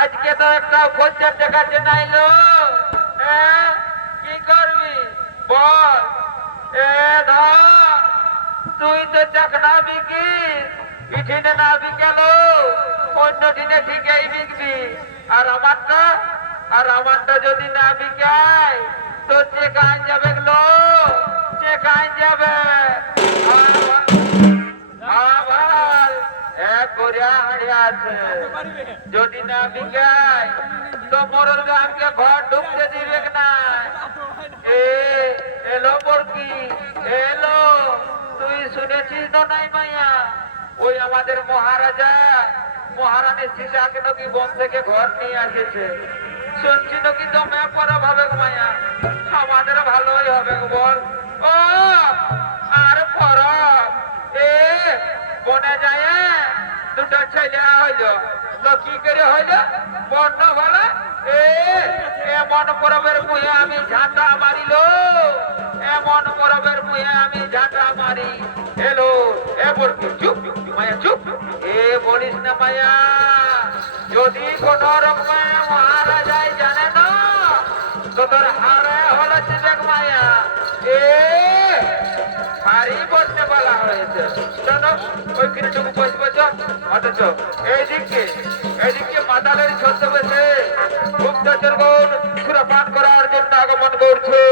আজকে তো একটা খদ্দের দেখাচ্ছে নাইলো, কি করবি বল? ধর তুই তো চাকনা বিকিস, ইঠিনে না বিকেল অন্য দিনে ঠিকই বিকবি। আর আমারটা যদি না বিকায় তো চেক আইন যাবে, চেক আইন যাবে। যদি না বিকায় তো মরল গানকে ঘর ঢুকতে দিবে না। এলো বরকি এলো, তুই শুনেছিস তো নাই মাইয়া? ওই আমাদের মহারাজা মহারানী সীতাকে নাকি বন থেকে ঘর নিয়ে আসেছে। শুনছি নাকি তো ম্যাপ করা ভাবে মাইয়া, আমাদের ভালোই হবে বল। ও আর ফরক বনে যায় দুটা ছেলে হইল তো কি করে হইল বর্ণ ভালো। এমন পরবের মুহে আমি ঝাঁটা মারিল, এমন পরবের মুহে আমি ঝাঁটা মারি। এলো চুপ মায়া চুপ, বলিস না মায়া। যদি কোন রকমে মহারাজাই জানে না তো তোর হারে হলো দেখ মায়া। ভারী বলতে বলা হয়েছে, ওইখানে টুকু বসবো। অথচ এইদিকে মাতালের ছদ্মবেশে গুপ্তচর গণ সুরাপান করার জন্য আগমন করছে।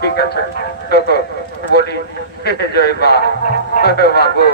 ঠিক আছে বলি জয় মা বাবু,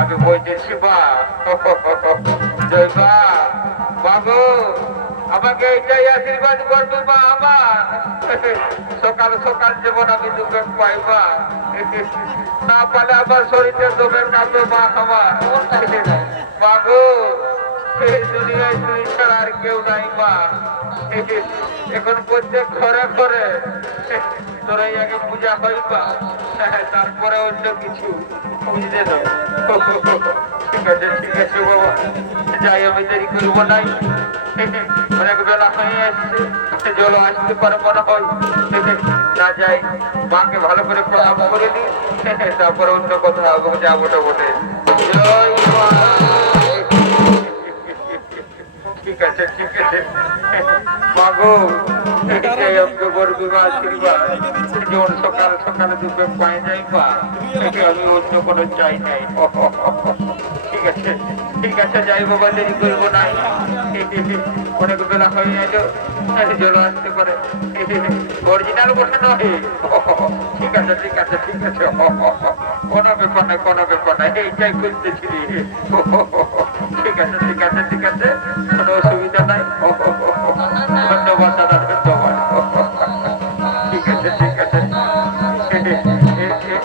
আমি বলতেছি মা জয় মা বাবু, আমাকে এইটাই আশীর্বাদ করবে মা। আমার সকাল সকাল যেমন আমি দুঃখ পাই মা, না পালে আমার শরীরে দুঃখের নামবে মা আমার। বাবু এই দুনিয়ায় তুই ছাড়া আর কেউ নাই মা। এখন প্রত্যেক ঘরে ঘরে তোরাই আগে পূজা হইবা, তারপরে অন্য কিছু। বুঝলে তো? ঠিক আছে বাবা, যাই, আমি দেরি করবো নাই। অনেক বেলা হয়ে আসছে, জল আসতে পারে মনে হয়। না যাই, মাকে ভালো করে প্রণাম করে দিই, তারপরে অন্য কথা যাবো না বলে। জয় মা। ঠিক আছে ঠিক আছে মাগো, এইটাই আমাকে বলবি মা, আশীর্বাদ যেমন সকাল সকালে দুটো পায়ে যাই মা, আমি অন্য কোনো চাই নাই। ঠিক আছে ঠিক আছে, যাই বাবা, দেরি করবো নাই। অনেক বেলা হয়ে এলো, জল আসতে পারে, অরিজিনাল কথা নয়। ঠিক আছে ঠিক আছে ঠিক আছে, কোনো ব্যাপার নাই কোনো ব্যাপার নাই, এইটাই খুঁজতেছিলি। ঠিক আছে ঠিক আছে ঠিক আছে, কোনো অসুবিধা নাই। ধন্যবাদ দাদা, ধন্যবাদ। ঠিক আছে ঠিক আছে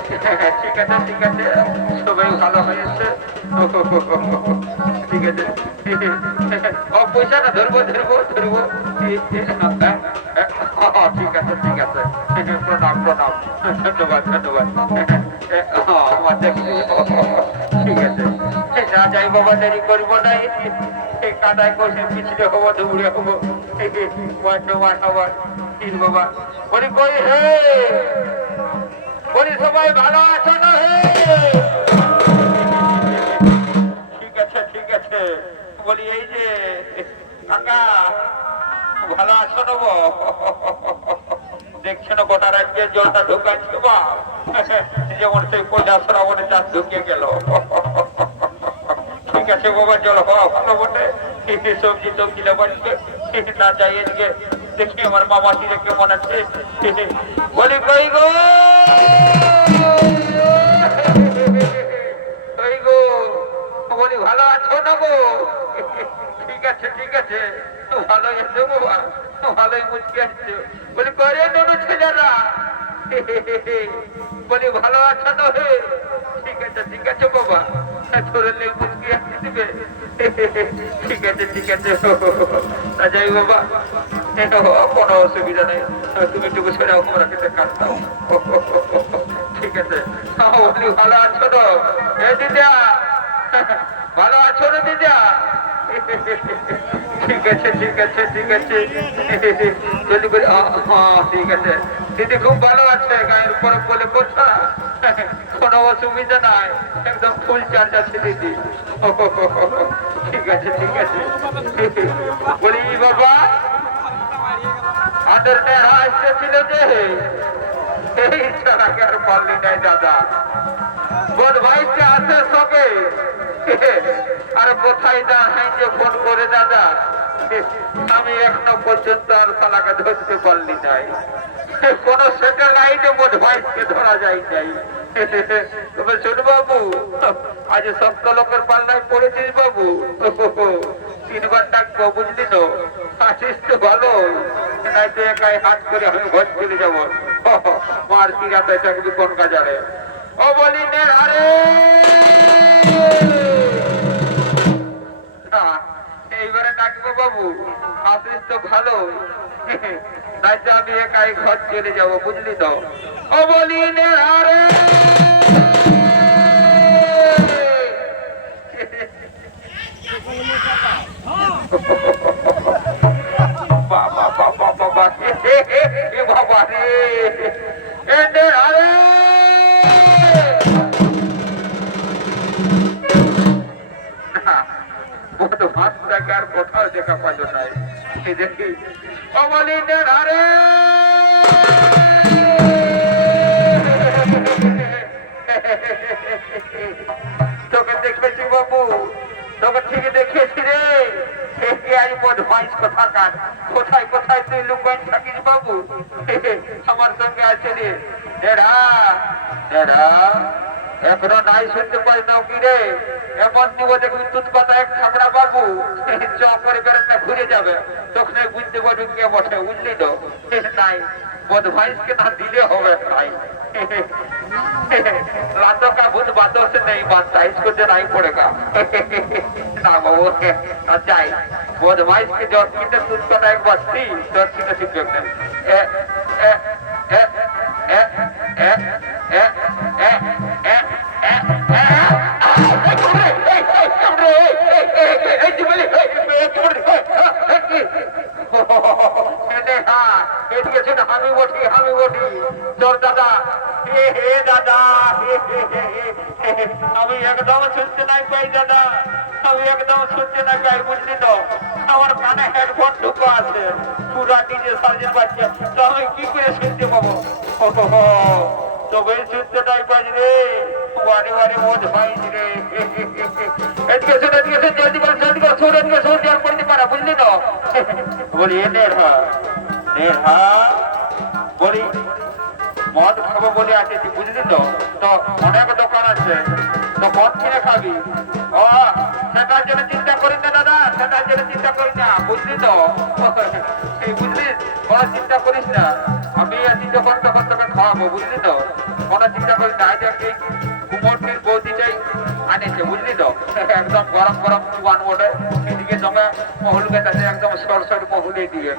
ঠিক আছে ঠিক আছে, সবাই ভালো হয়েছে। ঠিক আছে, ও পয়সা না ধরবো ধরবো ধরবো। ঠিক আছে ঠিক আছে, প্রণাম প্রণাম, ধন্যবাদ ধন্যবাদ। ঠিক আছে, না যাই বাবা, দেরি করবো নাই। কাদায় কষে পিছলে হবো, দৌড়ে হবো, মার হবার। বাবা বলি কই হে, বলি সবাই ভালো আছো না হে? ঠিক আছে ঠিক আছে, বলি এই যে কাকা ভালো আছো না গো? দেখছো না গোটা রাজ্যের জলটা ঢুকাচ্ছে বা, যেমন সেই পয়সা শ্রাবণে চাষ ঢুকিয়ে গেল। ঠিক আছে বাবা, জল হওয়া ভালো বটে। সবজি টবজি বাড়িতে না যাই, এদিকে দেখি আমার মামাটি রেখে মনে আছে। বলি কই গো, কই গো, বলি ভালো আছো না গো? ঠিক আছে ঠিক আছে, ভালোই আছো বাবা, ভালোই মুচকে আসছো। বলি করে নুনু ছেলেরা, বলি ভালো আছো না হে? ঠিক আছে বাবা, ধরলে মুচকে আসতে দিবে। ঠিক আছে ঠিক আছে, যাই বাবা, কোনো অসুবিধা নেই, তুমি একটু বসে রাখো, আমরা খেতে কাটতাম। ঠিক আছে, বলি ভালো আছো তো? এ দিদা, ভালো আছো না দিদা? ঠিক আছে ঠিক আছে ঠিক আছে, যদি বলি হ্যাঁ ঠিক আছে, দিদি খুব ভালো আছে, গায়ের উপরে বলে কথা, কোনো অসুবিধা নাই, একদম ফুল চার্জ আছে দিদি। ঠিক আছে ঠিক আছে, বলি বাবা আদের নেহা এসেছিল যে, এই ছাড়াকে আর পারলি নাই দাদা, বোধ ভাইকে আসে সবে, আর কোথায় দাঁড়াই যে ফোন করে দাদা, আমি এখনো পর্যন্ত আর শালাকে ধরতে পারলি নাই, কোন স্যাটেলাইটে বোধ ভাইকে ধরা যায় নাই। তবে শোন বাবু, আজ সপ্ত লোকের পাল্লায় পড়েছিস বাবু, 3 বার ডাকবো, বুঝলি তো? আসিস তো ভালো, নাই তো একাই হাট করে আমি ঘর চলে যাবো। মার চিরাতে চাকরি কোন কাজারে, ও বলি নে আরে এইবারে ডাকবো বাবু, আসিস তো ভালো, নাই তো আমি একাই ঘর চলে যাবো, বুঝলি তো? ও বলি নে আরে বাবা বাবা বাবা, বাবা রে, আরে আর কোথাও দেখা পাইল নাই, দেখি অমলিনের আরে তোকে দেখেছি বাবু, তোকে ঠিক দেখেছি রে। কোথায় কোথায় তুই লুকাই থাকিস বাবু, আমার সঙ্গে আছে রে। এখনো নাই শুনতে পাই না কি রে? এমন দিব দেখবি তুত কথা এক থাকড়া বাবু, চ করে বেরোটা ঘুরে যাবে, তখন বুঝতে পারবি কে বসে, বুঝলি তো? নাই, বদমাইশকে না দিলে হবে নাই। रातों का भूत बातों से नहीं मानता, इसको देना ही पड़ेगा। ना बाबू, अच्छा है, बदमाइश के जोर की तो तुझको ना एक बस्ती जोर की तो शिक्षक ने ए ए ए ए ए ए ए ए ए আমি একদম শুনতে নাই পাই দাদা, আমি একদম শুনতে না পাই, বুঝলি তো? আমার কানে হেডফোন ঢুকো আছে, পুরা ডিজে সার্জেন বাজছে, তো আমি কি করে শুনতে পাবো? তবে শুনতে নাই পাই রে, বারে বারে মজ পাইছি রে। এদিকে শোন, এদিকে শোন, জলদি কর, জলদি কর, শোন, এদিকে শোন, জল করতে পারা, বুঝলি তো? বলি এ নেহা, নেহা, বলি মদ খাবো বলে আসেছি, বুঝলি তো? তো অনেক দোকান আছে, তো মদ কিনে খাবি। ও সেটার জন্য চিন্তা করি না দাদা, সেটার জন্য চিন্তা করি না, বুঝলি তো? এই বুঝলি, কোনো চিন্তা করিস না, আমি আছি যখন তখন তোকে খাওয়াবো, বুঝলি তো? কোনো চিন্তা করিস না। আজ এই কুমোরটির বৌদিটাই আনেছে, বুঝলি তো? একদম গরম গরম চুয়ান ওঠে, এদিকে জমে মহুল গেছে, একদম সর সর মহুলে দিয়ে।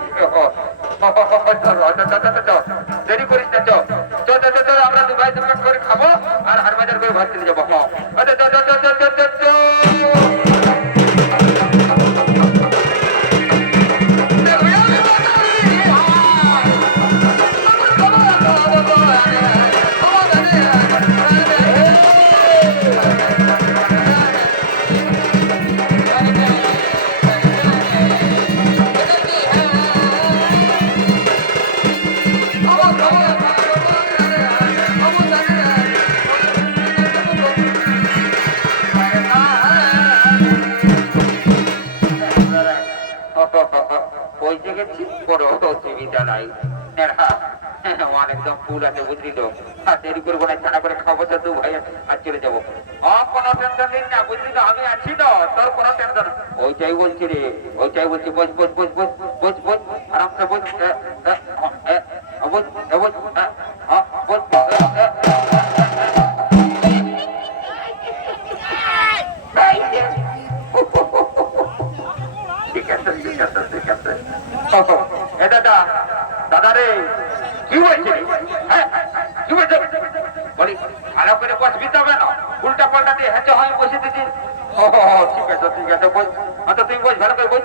দেরি করিস না, চল আমরা দু ভাই দোকান করে খাবো আর হাট বাজার করে ভাত চলে যাবো। ওই জায়গায় বড় অসুবিধা নাই, আমার একদম ফুল আছে, বুঝলি তো? আর দেরি করবো না, ছাড়া করে খাবো তো দু ভাই আর চলে যাবো। কোনো টেনশন নিন না, বুঝলি তো? আমি আছি তো, তোর কোনো টেনশন। ওইটাই বলছি রে, ওইটাই বলছি, বস বস বস বস বস বস, আরামসে বস, দাদা রে, কি বলছি? কি বলছে? বলি ভালো করে বসবি তবে না, উল্টা পাল্টা দিয়ে হেঁচে হয় বসে দিচ্ছি। ঠিক আছে ঠিক আছে, বল, আচ্ছা তুই বস, ভালো করে বল।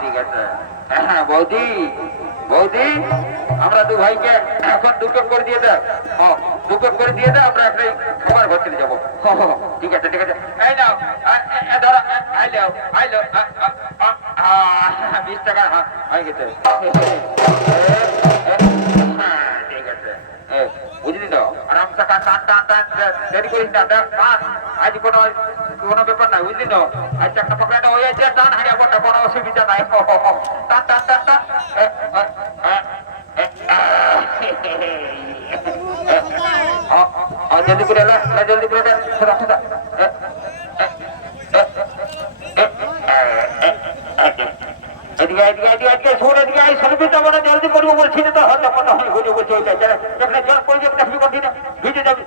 ঠিক আছে। হ্যাঁ বৌদি, বৌদি, আমরা দু ভাইকে এখন দুটো করে দিয়ে দে, দুটো করে দিয়ে দে, আমরা একটাই খাবার ঘর চলে যাবো। ঠিক আছে ঠিক আছে, এই নাও, ধরো, আইলো আইলো, 20 টাকা হয়ে গেছে। ঠিক আছে, বুঝলি তো? আরামসে টান টান টান, দেরি করিস না, আজ কোনো ব্যাপার নাই, বুঝলি তো? আজ একটা পকড়াটা হয়ে যাচ্ছে, টান হারিয়া পড়টা, কোনো অসুবিধা নাই। টান টান টান টান, জলদি করে জলদি করে জলদি করবো বলছি তো, হয়তো কথা হয় ঘুরে বলছি, ওইটা যেখানে জল পড়ে যাবে আপনি বলছি না, ভিজে যাবে।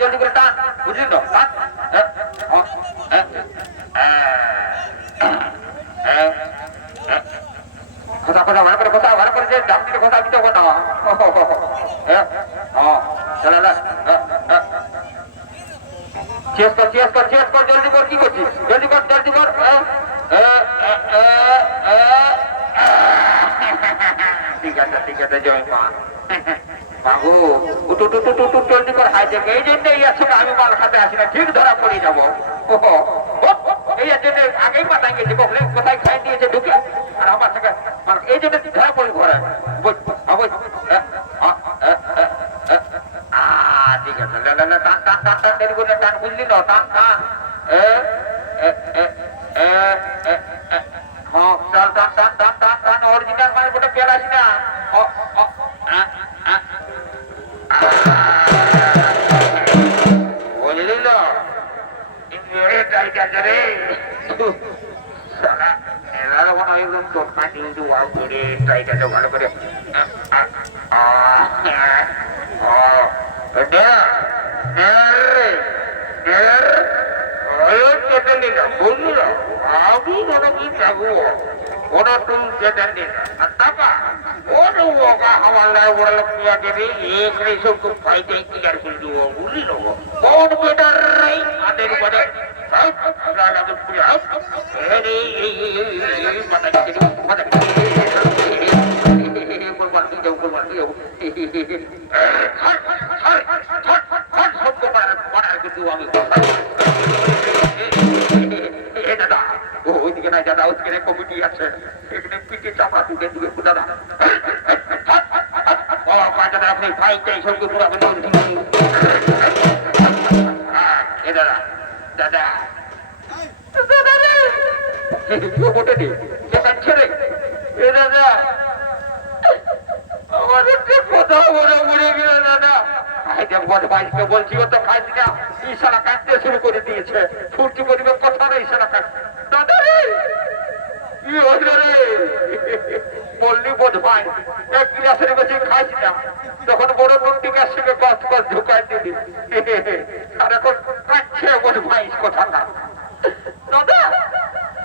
জলদি করে টান, বুঝলি তো? কথা কথা ভালো করে কথা, ভালো করে দাম দিতে কথা দিতে হবে না। চেস কর, চেস কর, চেস কর, জলদি কর, কি করছিস? জলদি কর, জলদি কর। ঠিক আছে ঠিক আছে, জয় মা। বাবু উঠু টুটু টুটু জলদি কর, হাই দেখে, এই জন্য এই আছে আমি মাল খাতে আসি না, ঠিক ধরা পড়ে যাবো। এই জন্য আগেই মাথায় গেছে, কোথায় খাই দিয়েছে ঢুকে, আর আমার থেকে এই জন্য ধরা পড়ে ঘরে। ঠিক আছে, টান টান টান টান, দেরি করে টান, বুঝলি তো? টান টান, টান টান টান টান টান টান, অরিজিনাল মানে গোটা পেলাসি না। বুঝলি তো? রে এবার মনে হয় একদম দোকান কিন্তু করে ট্রাইটাকে ভালো করে বুঝলো, আমি মনে কি যাবো, ওরা তুমি যেটা নিন, Ono ka hawala wala kya diri ek rai so ko faide ki gar kul do uli no kon betar rai ade ko bade la la ko puri hap ere mata ki mata ko bar di har sab ko bar ko do ami e dada ওই দিকে না দাদা ওইদিকে committee আছে এখানে পিঠে চাপা তুলে দিবে দাদা ও দাদা আপনি ফাইটাই সবকে পুরাবেন এ দাদা দাদা মোটে নে ছেড়ে এ দাদা আমাদের কোথাও বড় মরে গেল দাদা বাইশকে বলছি ও তো খাইছি না ইশারা কাটতে শুরু করে দিয়েছে ফুর্তি করবে কথা না ইশারা কাট দাদা রে কি হইল রে বললি বোধ ভাই এক গ্লাসের বেশি খাইছি না তখন বড় মন্ত্রীকার সঙ্গে গছ গছ ঢুকাই দিলি আর এখন কাটছে বোধ ভাই কথা না